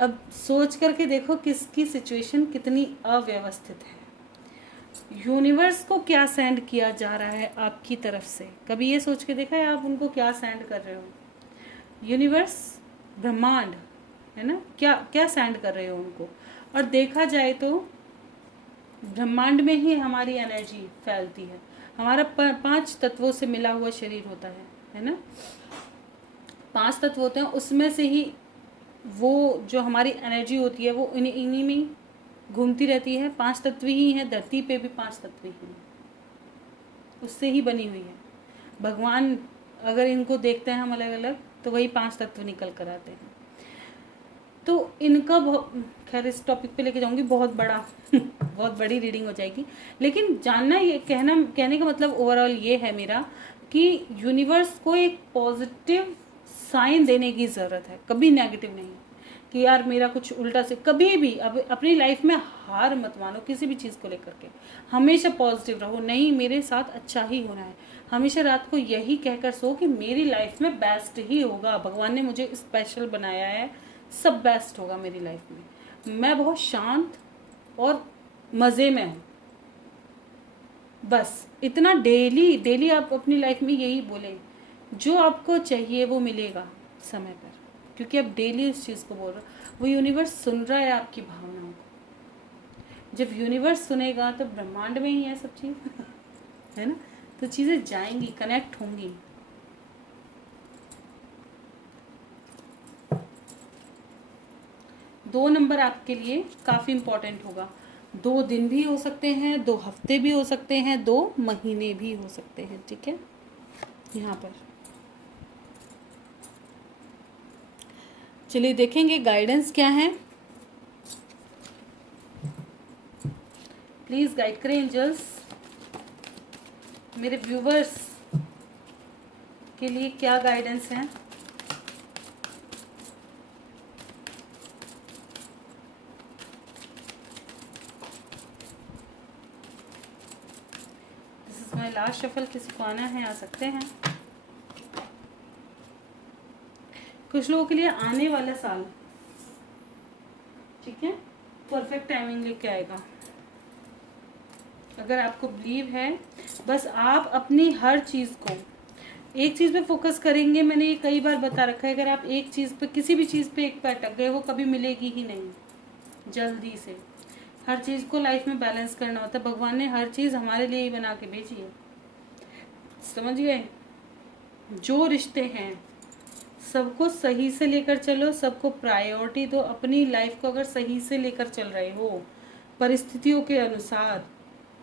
अब सोच करके देखो किसकी सिचुएशन कितनी अव्यवस्थित है। यूनिवर्स को क्या सेंड किया जा रहा है आपकी तरफ से? कभी ये सोच के देखा है आप उनको क्या सेंड कर रहे हो? यूनिवर्स, ब्रह्मांड है ना, क्या क्या सेंड कर रहे हो उनको? और देखा जाए तो ब्रह्मांड में ही हमारी एनर्जी फैलती है। हमारा 5 तत्वों से मिला हुआ शरीर होता है ना, 5 तत्व होते हैं, उसमें से ही वो जो हमारी एनर्जी होती है वो इन्हीं में घूमती रहती है। 5 तत्व ही हैं, धरती पे भी 5 तत्व ही हैं, उससे ही बनी हुई है। भगवान अगर इनको देखते हैं हम अलग अलग तो वही 5 तत्व निकल कर आते हैं। तो इनका खैर इस टॉपिक पे लेके जाऊंगी, बहुत बड़ा बहुत बड़ी रीडिंग हो जाएगी। लेकिन जानना ये कहने का मतलब ओवरऑल ये है मेरा कि यूनिवर्स को एक पॉजिटिव साइन देने की ज़रूरत है, कभी नेगेटिव नहीं कि यार मेरा कुछ उल्टा से। कभी भी अब अपनी लाइफ में हार मत मानो किसी भी चीज़ को लेकर के, हमेशा पॉजिटिव रहो। नहीं, मेरे साथ अच्छा ही होना है। हमेशा रात को यही कहकर सो कि मेरी लाइफ में बेस्ट ही होगा, भगवान ने मुझे स्पेशल बनाया है, सब बेस्ट होगा मेरी लाइफ में। मैं बहुत शांत और मज़े में हूँ। बस इतना डेली डेली आप अपनी लाइफ में यही बोलें, जो आपको चाहिए वो मिलेगा समय पर, क्योंकि आप डेली उस चीज़ को बोल रहे हो। वो यूनिवर्स सुन रहा है आपकी भावनाओं को। जब यूनिवर्स सुनेगा तो ब्रह्मांड में ही है सब चीज़ है ना, तो चीज़ें जाएंगी, कनेक्ट होंगी। दो नंबर आपके लिए काफ़ी इम्पोर्टेंट होगा। 2 दिन भी हो सकते हैं, 2 हफ्ते भी हो सकते हैं, 2 महीने भी हो सकते हैं। ठीक है, यहाँ पर चलिए देखेंगे गाइडेंस क्या है। प्लीज़ गाइड करें एंजल्स, मेरे व्यूवर्स के लिए क्या गाइडेंस है। This is my last shuffle, किसी को आना है आ सकते हैं। कुछ लोगों के लिए आने वाला साल, ठीक है, परफेक्ट टाइमिंग लेके आएगा। अगर आपको बिलीव है, बस आप अपनी हर चीज़ को एक चीज़ पे फोकस करेंगे। मैंने ये कई बार बता रखा है, अगर आप एक चीज़ पे, किसी भी चीज़ पे एक पे अटक गए, वो कभी मिलेगी ही नहीं जल्दी से। हर चीज़ को लाइफ में बैलेंस करना होता है। भगवान ने हर चीज़ हमारे लिए ही बना के भेजी है, समझ गए। जो रिश्ते हैं सबको सही से लेकर चलो, सबको प्रायोरिटी दो। अपनी लाइफ को अगर सही से लेकर चल रहे हो परिस्थितियों के अनुसार,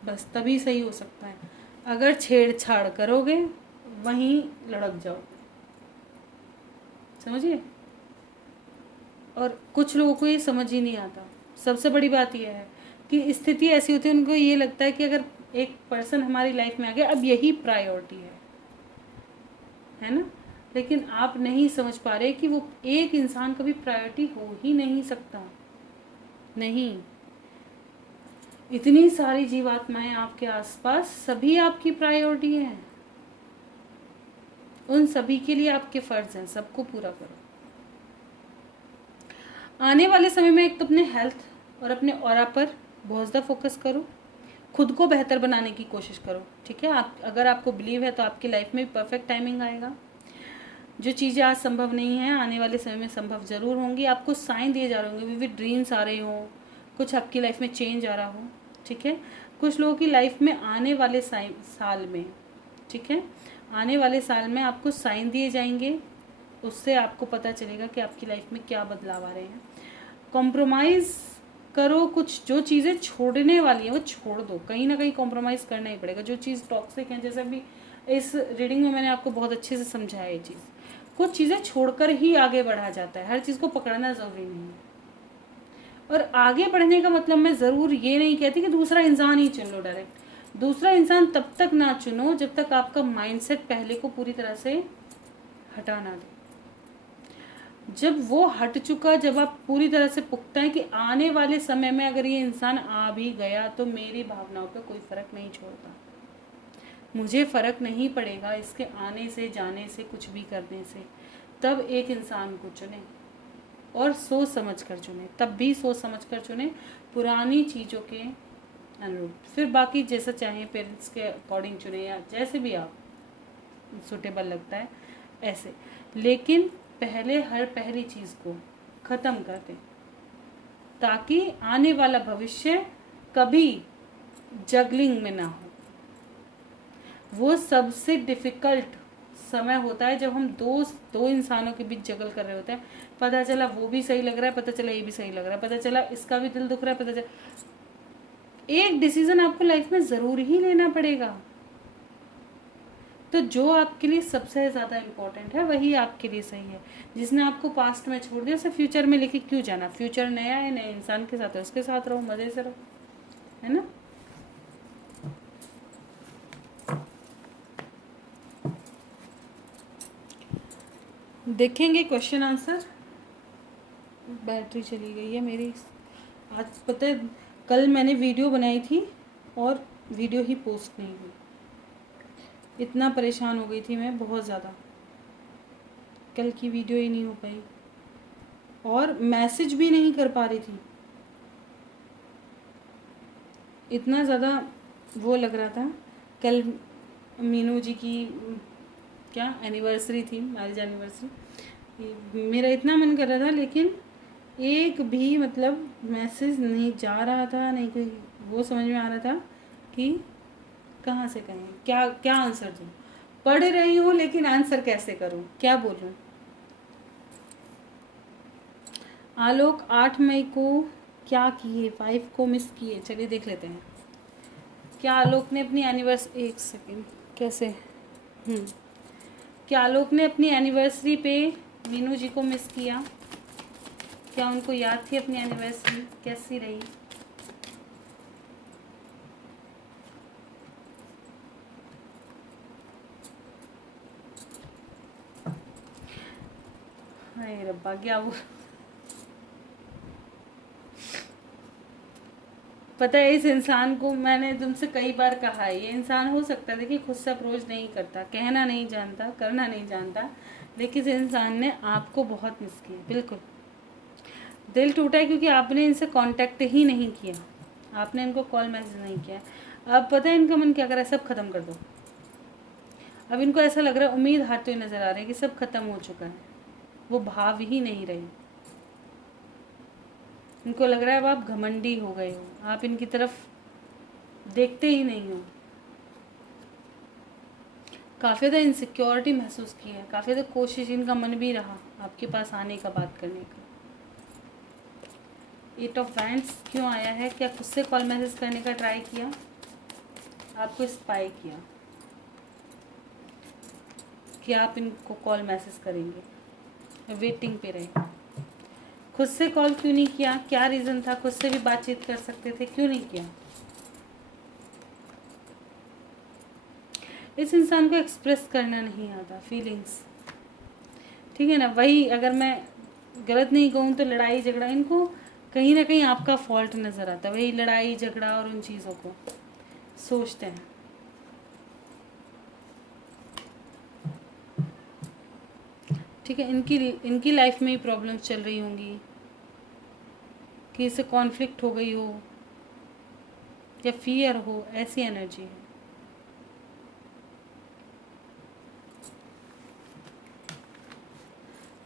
बस तभी सही हो सकता है। अगर छेड़छाड़ करोगे वहीं लड़क जाओगे, समझिए। और कुछ लोगों को ये समझ ही नहीं आता। सबसे बड़ी बात यह है कि स्थिति ऐसी होती है, उनको ये लगता है कि अगर एक पर्सन हमारी लाइफ में आ गया अब यही प्रायोरिटी है ना। लेकिन आप नहीं समझ पा रहे कि वो एक इंसान कभी प्रायोरिटी हो ही नहीं सकता। नहीं, इतनी सारी जीवात्माएं आपके आसपास, सभी आपकी प्रायोरिटी हैं। उन सभी के लिए आपके फर्ज हैं, सबको पूरा करो। आने वाले समय में एक तो अपने हेल्थ और अपने ऑरा पर बहुत ज़्यादा फोकस करो, खुद को बेहतर बनाने की कोशिश करो। ठीक है, आप अगर आपको बिलीव है तो आपकी लाइफ में परफेक्ट टाइमिंग आएगा। जो चीज़ें आज संभव नहीं है आने वाले समय में संभव ज़रूर होंगी। आपको साइन दिए जा रहे होंगे, विविड ड्रीम्स आ रहे हों, कुछ आपकी लाइफ में चेंज आ रहा हो। ठीक है, कुछ लोगों की लाइफ में आने वाले साल में, ठीक है, आने वाले साल में आपको साइन दिए जाएंगे। उससे आपको पता चलेगा कि आपकी लाइफ में क्या बदलाव आ रहे हैं। कॉम्प्रोमाइज़ करो, कुछ जो चीज़ें छोड़ने वाली हैं वो छोड़ दो। कहीं ना कहीं कॉम्प्रोमाइज़ करना ही पड़ेगा। जो चीज़ टॉक्सिक है, जैसे अभी इस रीडिंग में मैंने आपको बहुत अच्छे से समझाया ये चीज़, कुछ चीज़ें छोड़कर ही आगे बढ़ा जाता है। हर चीज़ को पकड़ना ज़रूरी नहीं है। और आगे बढ़ने का मतलब मैं ज़रूर ये नहीं कहती कि दूसरा इंसान ही चुन लो डायरेक्ट। दूसरा इंसान तब तक ना चुनो जब तक आपका माइंडसेट पहले को पूरी तरह से हटा ना दे। जब वो हट चुका, जब आप पूरी तरह से पुख्ता है कि आने वाले समय में अगर ये इंसान आ भी गया तो मेरी भावनाओं पे कोई फ़र्क नहीं छोड़ता, मुझे फ़र्क नहीं पड़ेगा इसके आने से, जाने से, कुछ भी करने से। तब एक इंसान को चुने और सोच समझ कर चुने, तब भी सोच समझ कर चुने, पुरानी चीज़ों के अनुरूप। फिर बाकी जैसा चाहें पेरेंट्स के अकॉर्डिंग चुने या जैसे भी आप सुटेबल लगता है ऐसे। लेकिन पहले हर पहली चीज़ को ख़त्म कर दें ताकि आने वाला भविष्य कभी जगलिंग में ना हो। वो सबसे डिफ़िकल्ट समय होता है जब हम दो इंसानों के बीच जगल कर रहे होते हैं। पता चला वो भी सही लग रहा है, पता चला ये भी सही लग रहा है, पता चला इसका भी दिल दुख रहा है, पता चला। एक डिसीज़न आपको लाइफ में ज़रूर ही लेना पड़ेगा। तो जो आपके लिए सबसे ज़्यादा इम्पोर्टेंट है वही आपके लिए सही है। जिसने आपको पास्ट में छोड़ दिया उसे फ्यूचर में लेके क्यों जाना? फ्यूचर नया है, नए इंसान के साथ है, उसके साथ रहो, मज़े से रहो, है ना। देखेंगे क्वेश्चन आंसर। बैटरी चली गई है मेरी आज, पता है कल मैंने वीडियो बनाई थी और वीडियो ही पोस्ट नहीं हुई, इतना परेशान हो गई थी मैं बहुत ज़्यादा, कल की वीडियो ही नहीं हो पाई और मैसेज भी नहीं कर पा रही थी, इतना ज़्यादा वो लग रहा था। कल मीनू जी की क्या एनिवर्सरी थी, मैरिज एनिवर्सरी, मेरा इतना मन कर रहा था लेकिन एक भी मतलब मैसेज नहीं जा रहा था, नहीं कोई वो समझ में आ रहा था कि कहाँ से कहें, क्या क्या आंसर दूँ। पढ़ रही हूँ लेकिन आंसर कैसे करूँ, क्या बोलूँ। आलोक 8 मई को क्या किए, 5 को मिस किए, चलिए देख लेते हैं। क्या आलोक ने अपनी एनिवर्सरी, एक सेकेंड कैसे, क्या आलोक ने अपनी एनिवर्सरी पे मीनू जी को मिस किया? क्या उनको याद थी अपनी एनिवर्सरी कैसी रही? हाय रब्बा क्या वो, पता है इस इंसान को मैंने तुमसे कई बार कहा है, ये इंसान हो सकता है देखिए खुद से अप्रोच नहीं करता, कहना नहीं जानता, करना नहीं जानता, लेकिन इस इंसान ने आपको बहुत मिस किया। बिल्कुल दिल टूटा है क्योंकि आपने इनसे कांटेक्ट ही नहीं किया, आपने इनको कॉल मैसेज नहीं किया। अब पता है इनका मन क्या कर रहा है, सब खत्म कर दो। अब इनको ऐसा लग रहा है, उम्मीद हारते हुए नजर आ रहे हैं कि सब खत्म हो चुका है, वो भाव ही नहीं रहे। इनको लग रहा है अब आप घमंडी हो गए हो, आप इनकी तरफ देखते ही नहीं हो। काफ़ी ज़्यादा इनसिक्योरिटी महसूस की है, काफ़ी ज़्यादा कोशिश इनका मन भी रहा आपके पास आने का, बात करने का। 8 ऑफ वैंड्स क्यों आया है? क्या खुद से कॉल मैसेज करने का ट्राई किया, आपको स्पाई किया कि आप इनको कॉल मैसेज करेंगे, वेटिंग पे रहे। खुद से कॉल क्यों नहीं किया, क्या रीज़न था? खुद से भी बातचीत कर सकते थे, क्यों नहीं किया? इस इंसान को एक्सप्रेस करना नहीं आता फीलिंग्स, ठीक है ना। वही अगर मैं गलत नहीं कहूँ तो लड़ाई झगड़ा, इनको कहीं ना कहीं आपका फॉल्ट नज़र आता है, वही लड़ाई झगड़ा और उन चीज़ों को सोचते हैं। ठीक है, इनकी लाइफ में ही प्रॉब्लम्स चल रही होंगी कि इससे कॉन्फ्लिक्ट हो गई हो या फियर हो, ऐसी एनर्जी है।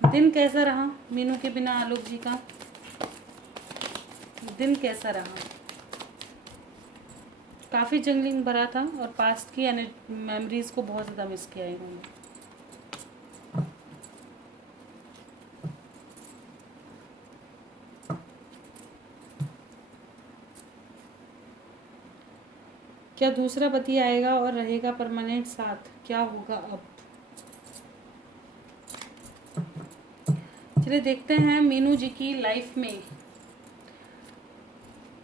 दिन कैसा रहा मीनू के बिना आलोक जी का? दिन कैसा रहा? काफ़ी जंगलिंग भरा था और पास्ट की मेमोरीज को बहुत ज़्यादा मिस किया इन्होंने। क्या दूसरा पति आएगा और रहेगा परमानेंट साथ, क्या होगा अब? चलिए देखते हैं मीनू जी की लाइफ में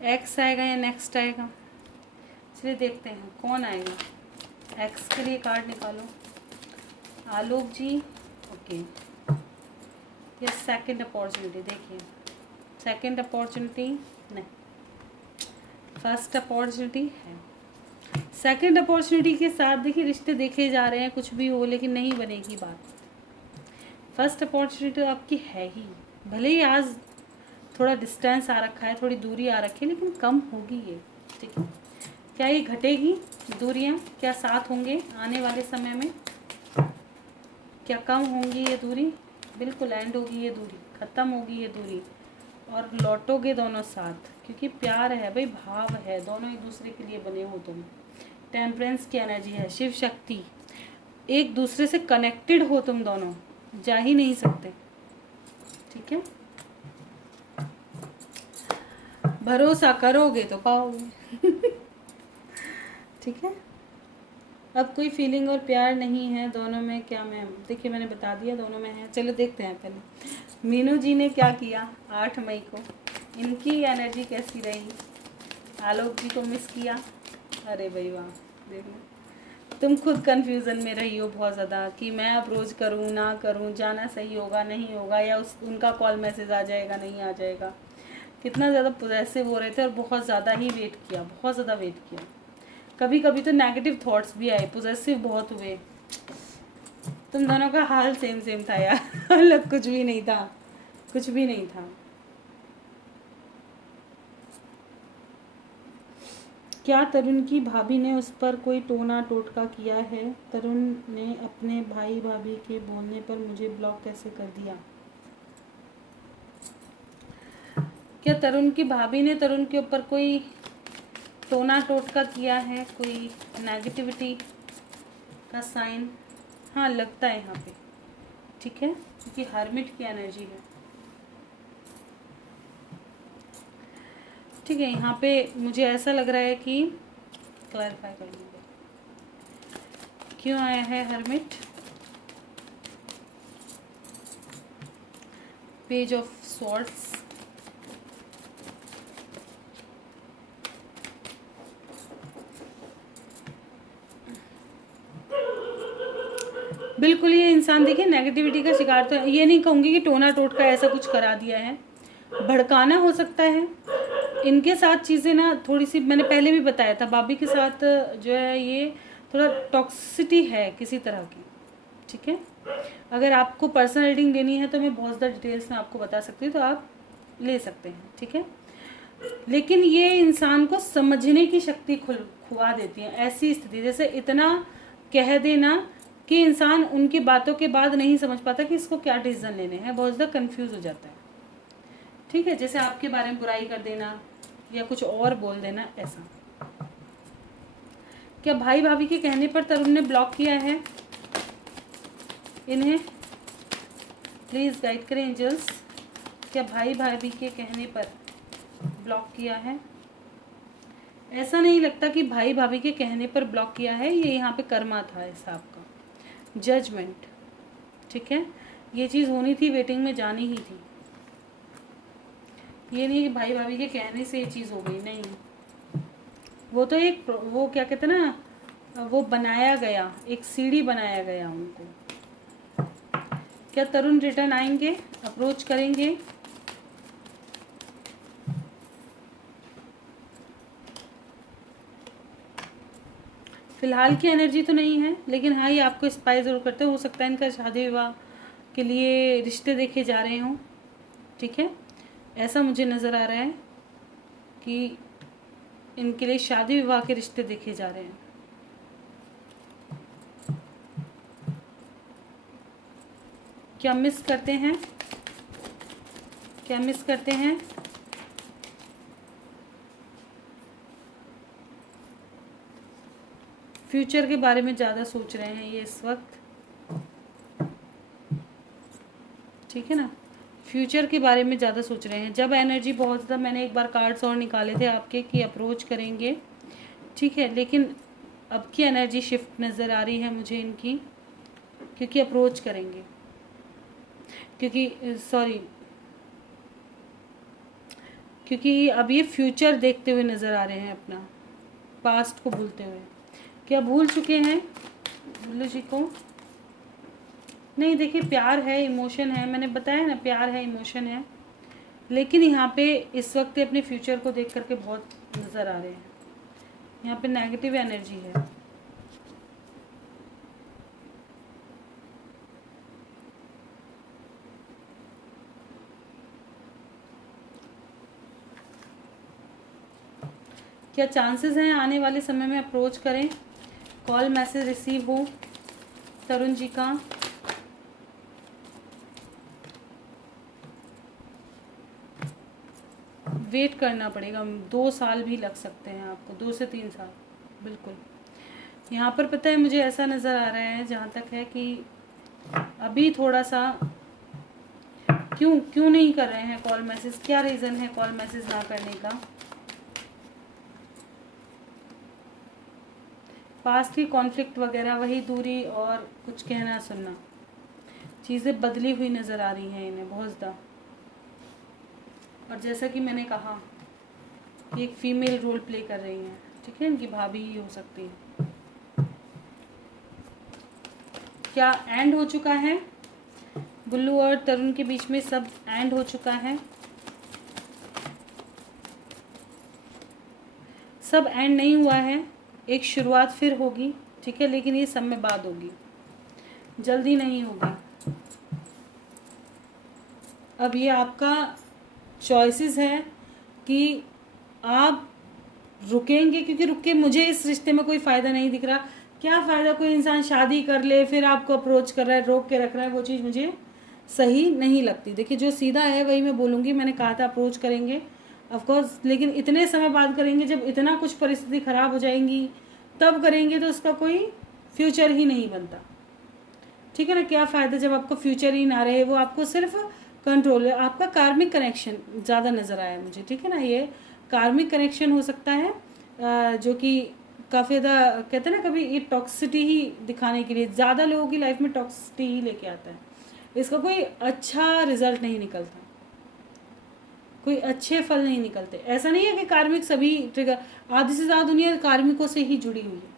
एक्स आएगा या नेक्स्ट आएगा। चलिए देखते हैं कौन आएगा। एक्स के लिए कार्ड निकालो आलोक जी। ओके, ये सेकंड अपॉर्चुनिटी, देखिए सेकंड अपॉर्चुनिटी नहीं, फर्स्ट अपॉर्चुनिटी है। सेकंड अपॉर्चुनिटी के साथ देखिए रिश्ते देखे जा रहे हैं, कुछ भी हो लेकिन नहीं बनेगी बात। फर्स्ट अपॉर्चुनिटी तो आपकी है ही, भले ही आज थोड़ा डिस्टेंस आ रखा है, थोड़ी दूरी आ रखी है, लेकिन कम होगी ये, ठीक है। क्या ये घटेगी दूरियां? क्या साथ होंगे आने वाले समय में? क्या कम होंगी ये दूरी? बिल्कुल एंड होगी ये दूरी, ख़त्म होगी ये दूरी और लौटोगे दोनों साथ, क्योंकि प्यार है भाई, भाव है, दोनों एक दूसरे के लिए बने हो तुम। टेम्परेंस की एनर्जी है, शिव शक्ति, एक दूसरे से कनेक्टेड हो तुम दोनों, जा ही नहीं सकते, ठीक है। भरोसा करोगे तो पाओगे ठीक है। अब कोई फीलिंग और प्यार नहीं है दोनों में क्या मैम? देखिए मैंने बता दिया दोनों में है। चलो देखते हैं पहले मीनू जी ने क्या किया 8 मई को, इनकी एनर्जी कैसी रही। आलोक जी को मिस किया, अरे भाई वाह, देखना तुम खुद कंफ्यूजन में रही हो बहुत ज़्यादा कि मैं अप्रोच करूँ ना करूँ, जाना सही होगा नहीं होगा, या उनका कॉल मैसेज आ जाएगा नहीं आ जाएगा। कितना ज़्यादा पॉजेसिव हो रहे थे और बहुत ज़्यादा ही वेट किया, बहुत ज़्यादा वेट किया। कभी कभी तो नेगेटिव थॉट्स भी आए, पॉजेसिव बहुत हुए। तुम दोनों का हाल सेम सेम था यार अलग कुछ भी नहीं था, कुछ भी नहीं था। क्या तरुण की भाभी ने उस पर कोई टोना टोटका किया है? तरुण ने अपने भाई भाभी के बोलने पर मुझे ब्लॉक कैसे कर दिया? क्या तरुण की भाभी ने तरुण के ऊपर कोई टोना टोटका किया है, कोई नेगेटिविटी का साइन? हाँ लगता है यहाँ पे, ठीक है, क्योंकि हर्मिट की एनर्जी है। ठीक है, यहाँ पे मुझे ऐसा लग रहा है कि क्लैरिफाई कर लेंगे क्यों आया है हर्मिट। पेज ऑफ स्वॉर्ड्स, बिल्कुल ये इंसान देखिए नेगेटिविटी का शिकार तो ये नहीं कहूँगी कि टोना टोटका ऐसा कुछ करा दिया है, भड़काना हो सकता है। इनके साथ चीज़ें ना थोड़ी सी, मैंने पहले भी बताया था, भाभी के साथ जो है ये थोड़ा टॉक्सिसिटी है किसी तरह की, ठीक है। अगर आपको पर्सनल रीडिंग लेनी है तो मैं बहुत ज़्यादा डिटेल्स में आपको बता सकती हूँ, तो आप ले सकते हैं, ठीक है। लेकिन ये इंसान को समझने की शक्ति खुआ देती है ऐसी स्थिति, जैसे इतना कह देना कि इंसान उनकी बातों के बाद नहीं समझ पाता कि इसको क्या डिसीजन लेने हैं, बहुत ज़्यादा कंफ्यूज हो जाता है, ठीक है। जैसे आपके बारे में बुराई कर देना या कुछ और बोल देना, ऐसा। क्या भाई भाभी के कहने पर तरुण ने ब्लॉक किया है इन्हें? प्लीज़ गाइड करें एंजल्स, क्या भाई भाभी के कहने पर ब्लॉक किया है? ऐसा नहीं लगता कि भाई भाभी के कहने पर ब्लॉक किया है, ये यहाँ पे कर्मा था ऐसा आपका, जजमेंट, ठीक है। ये चीज़ होनी थी, वेटिंग में जानी ही थी। ये नहीं कि भाई भाभी के कहने से ये चीज़ हो गई, नहीं। वो तो एक, वो क्या कहते हैं ना, वो बनाया गया, एक सीढ़ी बनाया गया उनको। क्या तरुण रिटर्न आएंगे, अप्रोच करेंगे? फिलहाल की एनर्जी तो नहीं है, लेकिन हाँ ये आपको स्पाई ज़रूर करते हो सकता है इनका शादी विवाह के लिए रिश्ते देखे जा रहे हों, ठीक है। ऐसा मुझे नज़र आ रहा है कि इनके लिए शादी विवाह के रिश्ते देखे जा रहे हैं। क्या मिस करते हैं, क्या मिस करते हैं? फ्यूचर के बारे में ज़्यादा सोच रहे हैं ये इस वक्त, ठीक है ना। फ्यूचर के बारे में ज़्यादा सोच रहे हैं। जब एनर्जी बहुत ज़्यादा, मैंने एक बार कार्ड्स और निकाले थे आपके कि अप्रोच करेंगे, ठीक है, लेकिन अब की एनर्जी शिफ्ट नज़र आ रही है मुझे इनकी, क्योंकि अप्रोच करेंगे, क्योंकि सॉरी, क्योंकि अब ये फ्यूचर देखते हुए नज़र आ रहे हैं, अपना पास्ट को भूलते हुए। क्या भूल चुके हैं बुल्लू जी को? नहीं, देखिए प्यार है, इमोशन है, मैंने बताया ना प्यार है, इमोशन है, लेकिन यहाँ पे इस वक्त अपने फ्यूचर को देख करके बहुत नज़र आ रहे हैं। यहाँ पे नेगेटिव एनर्जी है। क्या चांसेस हैं आने वाले समय में अप्रोच करें, कॉल मैसेज रिसीव हो तरुण जी का? वेट करना पड़ेगा, 2 साल भी लग सकते हैं आपको, 2 से 3 साल बिल्कुल। यहाँ पर पता है मुझे ऐसा नज़र आ रहा है जहाँ तक है कि अभी थोड़ा सा क्यों नहीं कर रहे हैं कॉल मैसेज, क्या रीज़न है कॉल मैसेज ना करने का? पास्ट की कॉन्फ्लिक्ट वगैरह, वही दूरी और कुछ कहना सुनना, चीज़ें बदली हुई नज़र आ रही हैं इन्हें बहुत ज़्यादा। और जैसा कि मैंने कहा कि एक फीमेल रोल प्ले कर रही हैं, ठीक है, इनकी भाभी ही हो सकती है। क्या एंड हो चुका है? बुल्लू और तरुण के बीच में सब एंड हो चुका है? सब एंड नहीं हुआ है, एक शुरुआत फिर होगी, ठीक है, लेकिन ये समय बाद होगी, जल्दी नहीं होगी। अब ये आपका चॉइसेस है कि आप रुकेंगे, क्योंकि रुक के मुझे इस रिश्ते में कोई फ़ायदा नहीं दिख रहा। क्या फ़ायदा कोई इंसान शादी कर ले फिर आपको अप्रोच कर रहा है, रोक के रख रहा है, वो चीज़ मुझे सही नहीं लगती। देखिए जो सीधा है वही मैं बोलूँगी, मैंने कहा था अप्रोच करेंगे ऑफकोर्स, लेकिन इतने समय बाद करेंगे जब इतना कुछ परिस्थिति ख़राब हो जाएंगी, तब करेंगे तो उसका कोई फ्यूचर ही नहीं बनता, ठीक है ना। क्या फ़ायदा जब आपको फ्यूचर ही ना रहे, वो आपको सिर्फ कंट्रोल। आपका कार्मिक कनेक्शन ज़्यादा नज़र आया मुझे, ठीक है ना, ये कार्मिक कनेक्शन हो सकता है, जो कि काफ़ी ज़्यादा कहते हैं ना, कभी ये टॉक्सिसिटी ही दिखाने के लिए ज़्यादा लोगों की लाइफ में टॉक्सिसिटी ही लेके आता है, इसका कोई अच्छा रिजल्ट नहीं निकलता, कोई अच्छे फल नहीं निकलते। ऐसा नहीं है कि कार्मिक सभी ट्रिगर, आधी से ज़्यादा दुनिया कार्मिकों से ही जुड़ी हुई है,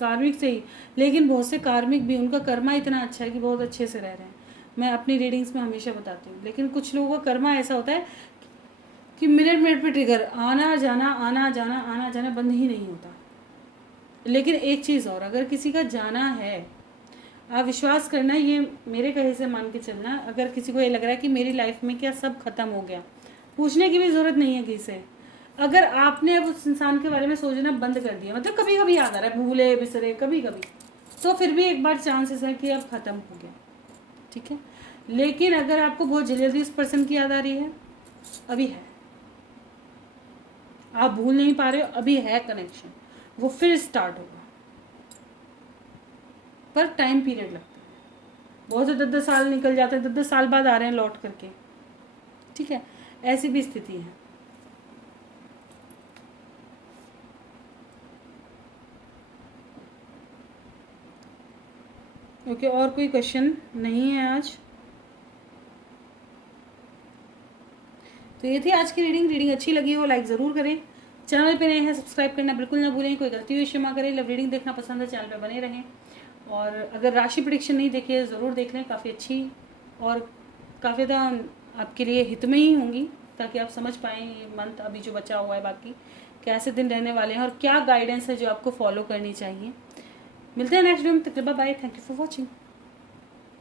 कार्मिक से ही, लेकिन बहुत से कार्मिक भी उनका कर्मा इतना अच्छा है कि बहुत अच्छे से रह रहे हैं। मैं अपनी रीडिंग्स में हमेशा बताती हूँ, लेकिन कुछ लोगों का कर्मा ऐसा होता है कि मिनट मिनट पे ट्रिगर, आना जाना बंद ही नहीं होता। लेकिन एक चीज़ और, अगर किसी का जाना है, आप विश्वास करना, ये मेरे कहे से मान के चलना, अगर किसी को ये लग रहा है कि मेरी लाइफ में क्या सब खत्म हो गया, पूछने की भी ज़रूरत नहीं है किसी से। अगर आपने अब उस इंसान के बारे में सोचना बंद कर दिया, मतलब कभी कभी याद आ रहा है, भूले बिसरे कभी कभी, तो फिर भी एक बार चांसेस है कि अब ख़त्म हो गया, ठीक है। लेकिन अगर आपको बहुत जल्दी उस पर्सन की याद आ रही है, अभी है, आप भूल नहीं पा रहे हो, अभी है कनेक्शन, वो फिर स्टार्ट होगा, पर टाइम पीरियड लगता है, बहुत से 10-10 साल निकल जाते हैं, 10-10 साल बाद आ रहे हैं लौट करके, ठीक है, ऐसी भी स्थिति है। ओके, और कोई क्वेश्चन नहीं है आज? तो ये थी आज की रीडिंग अच्छी लगी हो लाइक ज़रूर करें, चैनल पे नए हैं सब्सक्राइब करना बिल्कुल ना भूलें, कोई गलती हुई क्षमा करें। लव रीडिंग देखना पसंद है, चैनल पे बने रहें, और अगर राशि प्रेडिक्शन नहीं देखी है ज़रूर देख लें, काफ़ी अच्छी और काफ़ी ज़्यादा आपके लिए हित में ही होंगी, ताकि आप समझ पाएँ ये मंथ अभी जो बचा हुआ है बाकी कैसे दिन रहने वाले हैं और क्या गाइडेंस है जो आपको फॉलो करनी चाहिए। मिलते हैं नेक्स्ट वीडियो में, तक bye, thank you for watching.